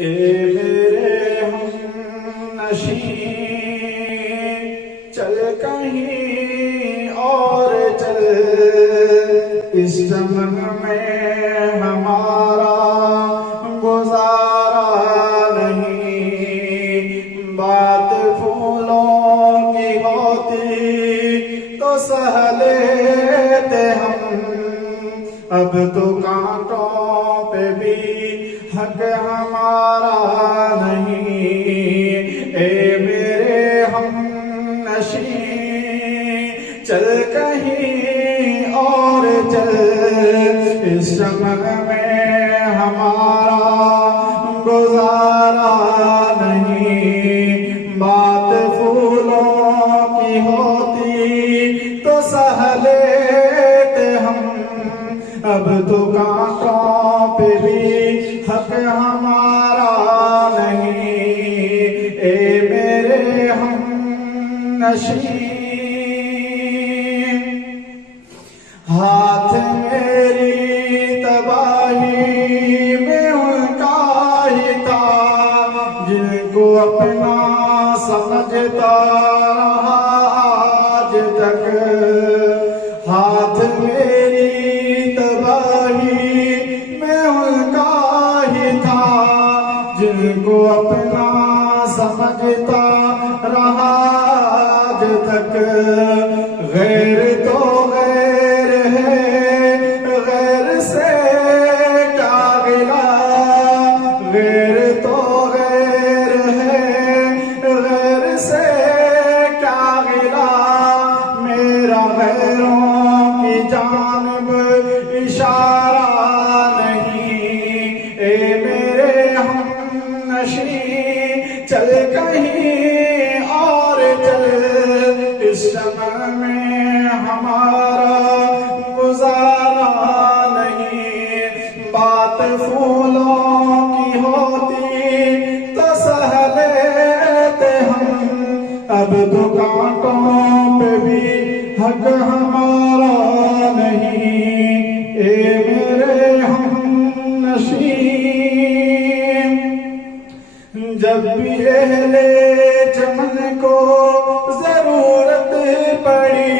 اے میرے ہم نشین چل کہیں اور چل، اس چمن میں ہمارا گزارا نہیں۔ بات پھولوں کی ہوتی تو سہ لیتے ہم، اب تو کانٹوں پہ بھی حق ہمارا نہیں۔ اے میرے ہم نشین چل کہیں اور چل، اس چمن میں ہمارا گزارا نہیں۔ بات پھولوں کی ہوتی تو سہ لیتے ہم، اب تو کانٹوں پہ بھی حق ہمارا نہیں۔ اے میرے ہم نشین، ہاتھ میری تباہی میں ان کا ہی تھا، جن کو اپنا سمجھتا رہا آج تک۔ ہاتھ میری تباہی میں ان کا ہی تھا، جن کو اپنا سمجھتا رہا آج تک۔ غیر تو غیر ہے، غیر سے کیا گلا، غیر تو غیر ہے، غیر سے کیا گلا، میرا غیروں کی جانب اشارہ نہیں۔ اے میرے ہم نشین چل کہیں اور چل، اس چمن میں ہمارا گزارا نہیں۔ بات پھولوں کی ہوتی تو سہ لیتے ہم، اب تو کانٹوں پہ بھی حق ہمارا نہیں۔ اے میرے ہم نشین، جب بھی اہل چمن کو ضرورت پڑی